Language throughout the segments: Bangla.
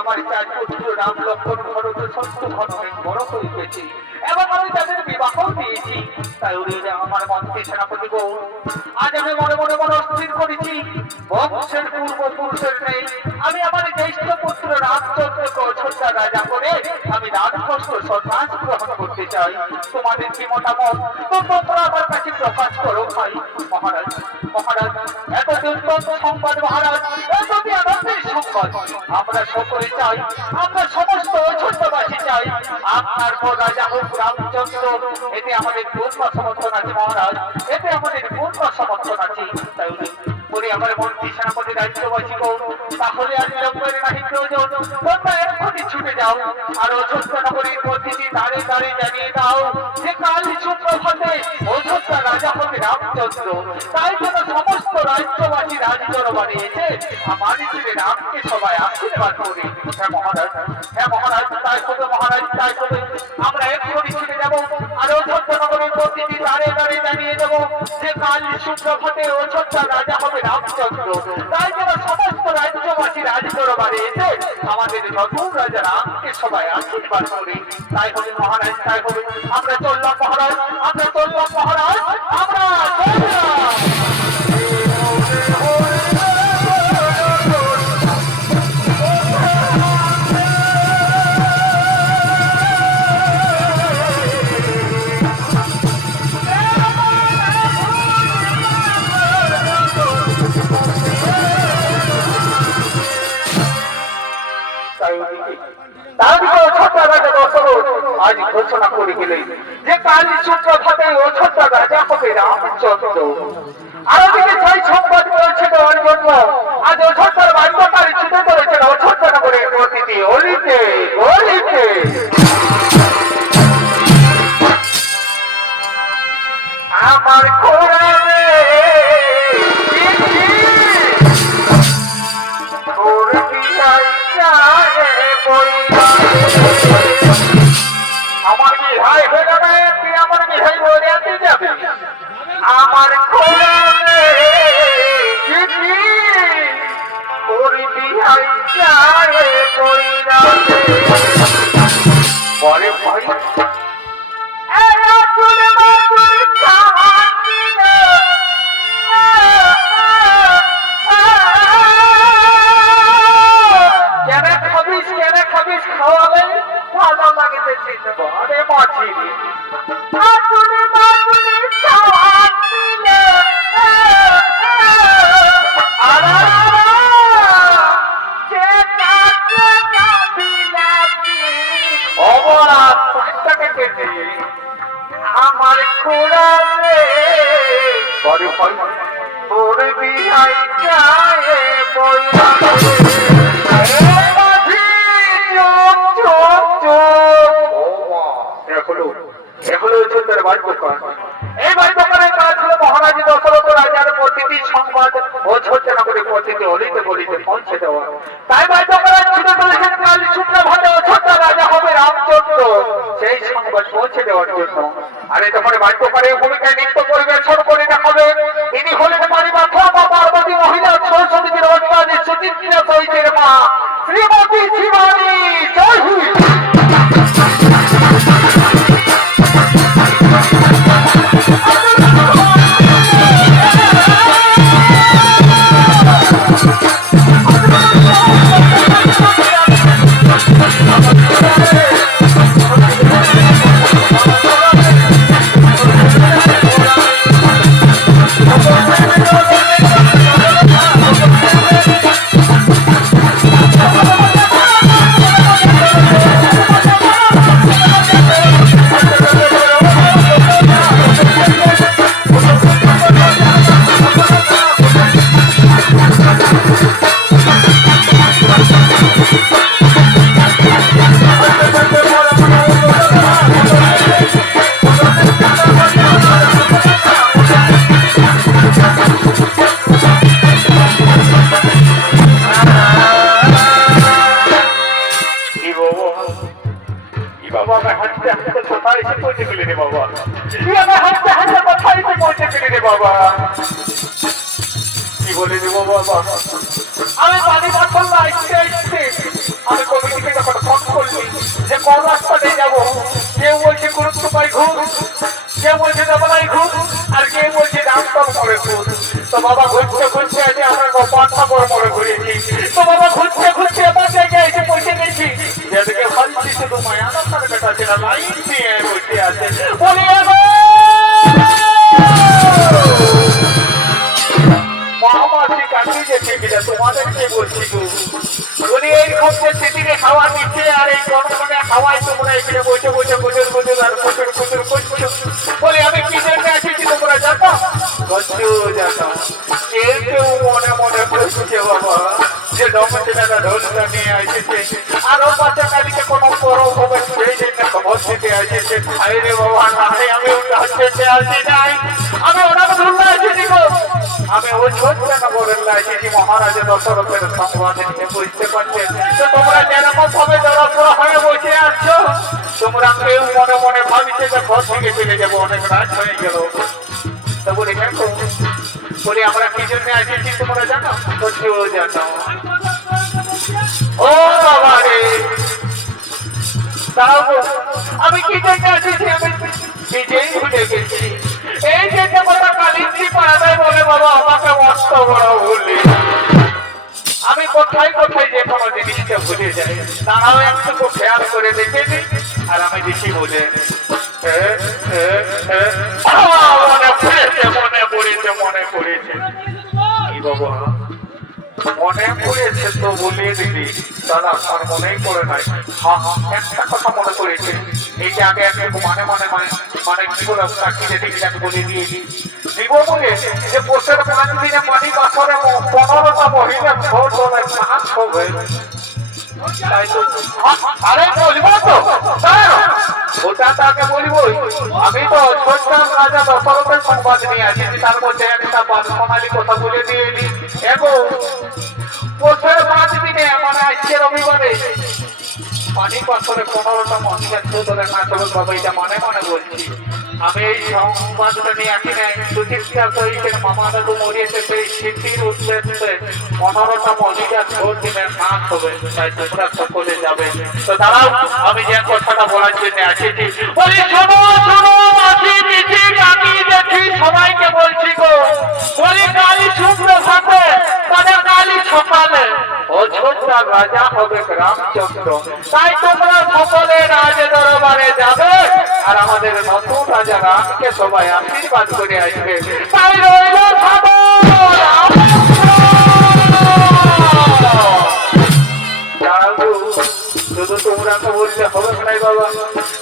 আমার চার পুত্র রাম লক্ষ্মণ ভরত শত্রুঘ্ন বড় হয়েছে এবং আমি তাদের বিবাহ দিয়েছি। তাই উনি আমার মন্ত্রী সেনাপতি গৌর আজ আমি মনে মনে মনে অস্থির করেছি বংশের পূর্বপুরুষের নেই আমি আমার জ্যেষ্ঠ পুত্র রামচন্দ্রকে অযোধ্যা রাজা করে আমি রাজবস্ত্র সন্ন্যাস গ্রহণ করতে চাই। তোমাদের কি মতামত তোমরা আমার কাছে প্রকাশ করো ভাই। মহারাজ মহারাজ এত দুর্গম সংবাদ মহারাজ, এতটি আনন্দের সংবাদ আমরা সকলে চাই, আমরা সমস্ত অযোধ্যাবাসী চাই আপনার পর রাজা হোক রামচন্দ্র। এতে আমাদের পূর্ণ সমর্থন আছে মহারাজ, এতে আমাদের পূর্ণ সমর্থন আছে। তাই উনি আমার মন্ত্রী সেনাপতি রাজ্যবাসী গো তাহলে আর বিলম্বের নাহি প্রয়োজন, তোমরা এক্ষুনি ছুটে যাও আর অযোধ্যা নগরীর প্রতিটি দাঁড়ে দাঁড়ে জানিয়ে দাও যে কাল সুপ্রভাতে অযোধ্যা রাজা হবে রামচন্দ্র। তাই যেন সমস্ত রাজ্যবাসী রাজদরবারে এসে আমার ছেলে রামকে সবাই আশীর্বাদ করে। হ্যাঁ মহারাজ, হ্যাঁ মহারাজ, তাই হবে মহারাজ, তাই হবে। আমরা এক্ষুনি ছুটে যাবো আর অযোধ্যা নগরীর প্রতিটি দাঁড়ে দাঁড়ে জানিয়ে দেবো যে কাল সুপ্রভাতে অযোধ্যা রাজা হবে রামচন্দ্র। তাই যেন সমস্ত রাজ্যবাসী রাজদরবারে এসে আমাদের নতুন রাজা রামকে সবাই আশীর্বাদ করে। তাই হবে মহারাজ, তাই হবে। আমরা চললাম মহারাজ, আমরা চললাম মহারাজ, আমরা চললাম। আজ ঘোষণা করে গেলে যে কাল সুপ্রভাতে অযোধ্যা রাজা হবে রামচন্দ্র। আর ওদিকে সেই সংবাদ পৌঁছে দেওয়ার জন্য আজ অযোধ্যার বাদ্যকারী ছুটে চলেছেন অযোধ্যা নগরের প্রতিটি অলিতে গলিতে। আমার কোরআনে তোর বিদায় যায় বইলা আমার বিহাই হয়ে যাবে, তুই আমার বিহাই বলে যাবে। আমার কোরআনে তোর বিহাই যায় বইলা পরে ভাই খাওয়ালে ভালো লাগিতেছে আরে মাছি আমার কোরআনে তোর বিহাই যায় বইলা মহারাজ দশরথ রাজার প্রতিটি সংবাদ অযোধ্যা নগরের প্রতিটি অলিতে গলিতে পৌঁছে দেওয়া। তাই বাদ্যকার ছুটে চলেছেন কাল সুপ্রভাতে অযোধ্যা রাজা হবে রামচন্দ্র, সেই সংবাদ পৌঁছে দেওয়ার জন্য। আর এই তোমার বাদ্যকারের ভূমিকায় নৃত্য পরিবেশন করে দেখাবে ইনি হলেন মারিমাথা বা পার্বতী মহিলা সরস্বতীর অন্যান্য সুচিত্রা সহিতের মা শ্রীমতী শিবানী। জয় হি কি বলে দেবো বাবা। আমি বাড়ি পাঠাল না আসতে আসতে আমি কমিটিকে যখন ফোন করলি যে কোন রাস্তা দিয়ে যাবো, কেউ বলছে গুরুত্ব পাই ঘুর, কেউ বলছে দবলাই ঘুর, আর কেউ বলছে রামতল মোড়ে ঘুর। তো বাবা ঘুরতে ঘুরতে আছে আমরা গোপালনগর মোড়ে ঘুরেছি। তো বাবা ঘুরতে ঘুরতে আমার জায়গায় এসে পৌঁছে গেছি, যেদিকে ভাবছি শুধু মায়া আমার বেটা ছেলে লাইন দিয়ে বসে আছে। বলি মহামাসি কাটি যে টিভিটা তোমাদেরকে বলছি গো, বলি এইরকম যে সিটিকে খাওয়া দিচ্ছে আর এই গরমে খাওয়াই তোমরা এখানে বসে বসে গুজর গুজর আর কুচুর কুচুর করছো। বলি আমি কি জন্য এসেছি তোমরা জানো? গচ্ছু জানো, কেউ কেউ মনে মনে বলছে বাবা যে ডমটিনাটা ঢোলটা নিয়ে এসেছে আরো বাচ্চা কালিকে কোনো পরব হবে সেই জন্য খবর দিতে এসেছে। হাই রে বাবা নাই, আমি ওটা হচ্ছে আসি নাই, আমি ওটা ধরলে এসেছি গো। আমি ওই ছোট নগরের লাইসেছি মহারাজা দশরথের সংবাদ নিয়ে বুঝতে পারছেন। তো তোমরা যেরকম ভাবে জড়াপড়া হয়ে বসে আসছো, তোমরা কেউ মনে মনে ভাবিছে যে ঘর থেকে চলে যাবো, অনেক রাত হয়ে গেল। তো বলি দেখো, বলি আমরা কি জন্য এসেছি তোমরা জানো? কেউ জানো? ও বাবা রে, তাও আমি কি জন্য এসেছি আমি নিজেই ভুলে গেছি। এই যে কথা কালিন্দি পাড়ায় বলে বাবা আমাকে মস্ত বড় ভুলি, আমি কোথায় কোথায় যে কোনো জিনিসটা ভুলে যাই, তারাও একটু খেয়াল করে দেখেছি আর আমি বেশি বলে মনে পড়েছে মনে পড়েছে মনে পড়েছে কি বাবা মনে পড়েছে তো বলিয়ে দিবি। দাদা আমার মনেই পড়ে নাই। হ্যাঁ হ্যাঁ একটা কথা মনে পড়েছে, এই যে আগে আগে মানে মানে মানে কি বলে চাকরিতে দিকে বলে দিয়ে দিই দিব বলে যে পোষের 5 দিনে মাটি পাথরে 15টা মহিলা ছোট দলের সাহায্য হবে। তাই তো আরে বলবো তো ওটা তাকে বলবো। আমি তো ছোট্ট রাজা দশরথের সংবাদ নিয়ে আসি, তার মধ্যে একটা সোনালি কথা বলে দিয়ে দিই। এবং পোষের 5 দিনে মানে আজকে রবিবারে পানি পাথরে 15টা মহিলা ছোট দলের নাচ হবে বাবা, এটা মনে মনে বলছি। আমি এই সংবাদটা নিয়ে আসি নাই, সুচিত্রা সহিতের মামা দাদু মরিয়েছে সেই স্মৃতির উদ্দেশ্যে 15টা মহিলা ছোট দিনের নাচ হবে, তাই তোমরা সকলে যাবে। তো দাঁড়াও, আমি যে কথাটা বলার জন্য আসেছি বলি শোনো শোনো মাসি পিসি কাকি দেখি সবাইকে বলছি গো, বলি কালী শুক্র সাথে তাদের কালী সকালে অযোধ্যা রাজা হবে রামচন্দ্র, তাই তোমরা সকলে রাজ দরবারে যাবে আর আমাদের নতুন রাজা রামকে সবাই আশীর্বাদ করে আসবে। তাই রইল শুধু তোমরা তো বললে হবে নাই বাবা,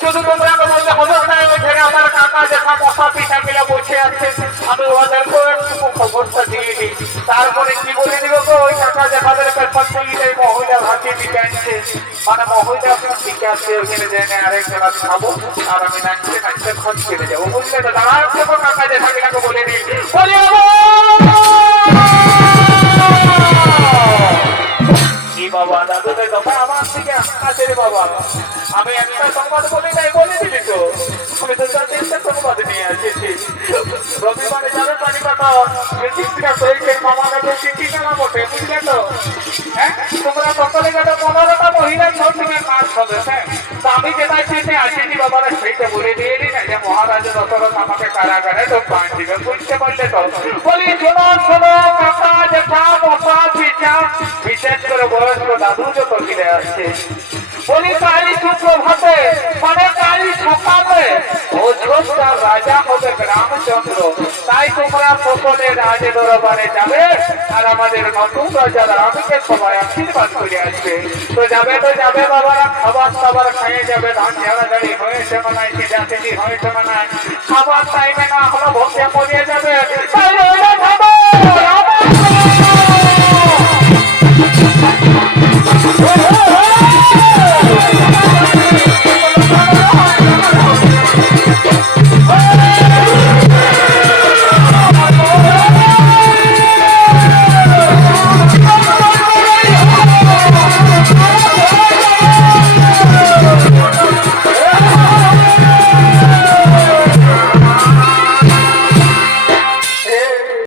শুধু তোমরা তো বললে হবে নাই। ওইখানে আমার কাকা দেখা মশা পিঠা গেলে বসে আছে, আমি ওদেরকে একটু খবরটা দিয়ে দিই। তারপরে কি বলে দিব গো, ওই কাকা দেখাদের ব্যাপার থেকে মহিলা ভাতি দিতে আসছে, মানে মহিলা আপনার দিকে আসছে, ওইখানে যাই আরেক জেলা খাবো আর আমি নাচতে নাচতে খোঁজ কেটে যাবো। বুঝলে তো দাঁড়া কাকা দেখা গেলাকে বলে দিই বলি বাবা দাদুদের কথা আমার থেকে আছে রে বাবা। আমি একটা সংবাদ বলি নাই, বলে দিলি তো আমি তো 3টা সংবাদ নিয়ে আসছি। রবিবারে যাবে পানি পাতা চিন্তা শহীদের মামা দাদু চিঠি জানা বটে, বুঝলে তো? হ্যাঁ তোমরা সকলে গেলে 15টা মহিলা ছোট দিনের কাজ হবে। হ্যাঁ তো আমি যেটা চিঠি আসেনি বাবারা সেইটা বলে দিয়ে দিই না যে মহারাজা দশরথ আমাকে কারাগারে ঢোকান দিবে, বুঝতে পারলে তো? বলি শোনো শোনো কাকা জেঠা মশা পিঠা বিশেষ করে বয়স্ক দাদু যত ফিরে আসছে, বলি কালী সুপ্রভাতে মানে কালী সকালে অযোধ্যার রাজা হবে রামচন্দ্র, তাই তোমরা সকলে রাজ দরবারে যাবে আর আমাদের নতুন রাজা রামকে সবাই আশীর্বাদ করে আসবে। তো যাবে বাবারা, খাবার দাবার খেয়ে যাবে, ধান ঝাড়াঝাড়ি হয়েছে না নাই, কি জাতি হয়েছে না নাই, খাবার টাইমে না হলো ভোগে মরিয়ে যাবে। তাই